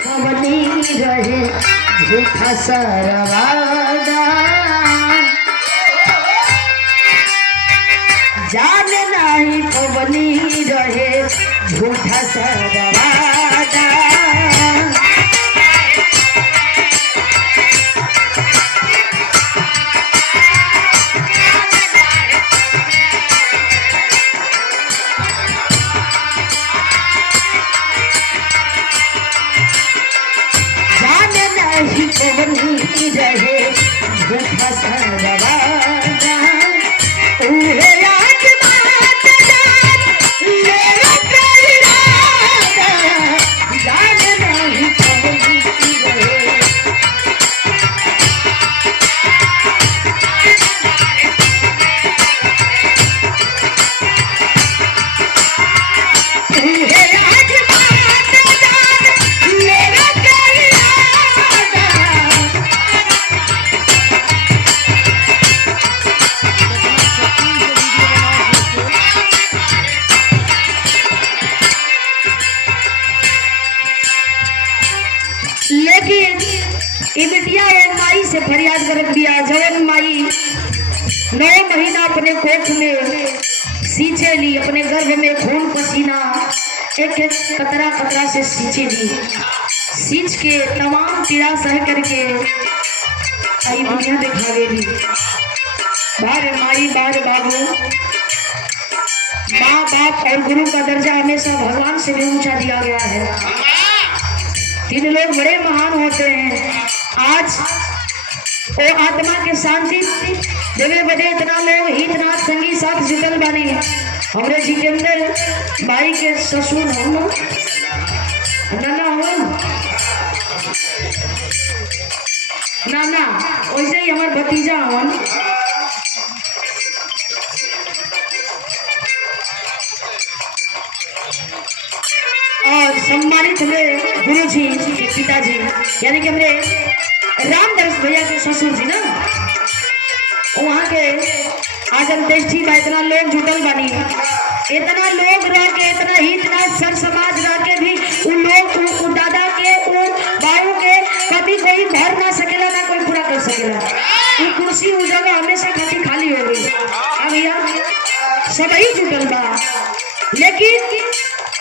बनी रहे झूठा सरवादा जान नहीं तो बनी रहे झूठा सरवादा बनी रहे झूठा सरवादा उहे आज बात जान मेरा इरादा जान नहीं बनी रहे उहे आज बात जान मेरा लेकिन बिटिया एक माई से फरियाद कर दिया। जवन माई 9 महीना अपने कोख में सींचे ली, अपने गर्भ में खून पसीना एक एक कतरा कतरा से सींचे ली, सींच के तमाम पीड़ा सह करके आई दुनिया दिखावे ली। बार माई बार बाबू, माँ बाप और गुरु का दर्जा हमेशा भगवान से भी ऊंचा दिया गया है। 3 लोग बड़े महान होते हैं। आज वो आत्मा के शांति देवे बदे इतना लोग हितनाथ संगी साथ जुटल बने। हमरे जितेंद्र भाई के ससुर हम नाना हो नाना, वैसे ही हमारे भतीजा हवन। और सम्मानित हमारे गुरु जी के पिताजी यानी कि हमारे रामदास भैया के ससुर जी ना, वहाँ के आज अंत्येष्टि में इतना लोग जुटल बनी। इतना लोग रह के, इतना ही इतना सर समाज रह के भी उन लोग उन दादा के उन बाबू के कभी कोई भर ना सकेला, ना कोई पूरा कर सकेला। वो कुर्सी उस जगह हमेशा खाली हो गई। अब भैया सब ही जुटल बा, लेकिन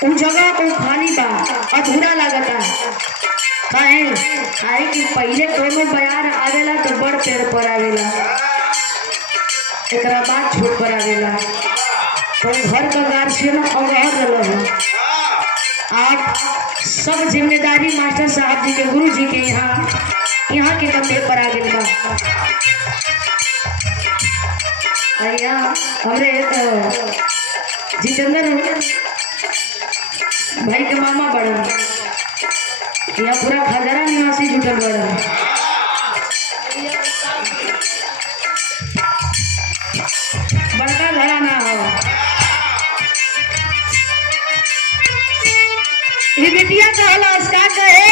उन जगह को खाली बा, अधूरा लगता। काहे कि पहले कोनो बयार आवेला तो बड़ पेड़ पर आवेला, एकरा बाद छोट पर आवेला। तो घर का गार्जियन और रहा। आप सब जिम्मेदारी मास्टर साहब जी के, गुरु जी के यहाँ के कंधे पर आ गए बा। भैया हमरे जितेंद्र भाई के मामा बड़ा, यहाँ पूरा खजरा निवासी जुटल बड़ा। बड़का घरा ना हो। ये बिटिया कहला उसका कहे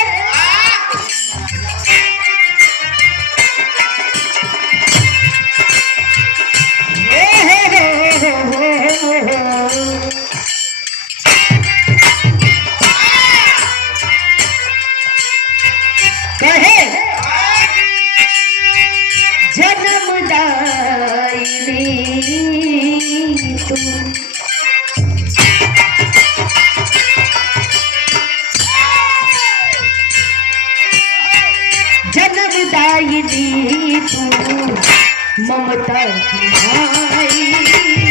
जन्मदायिनी तू ममता की भाई।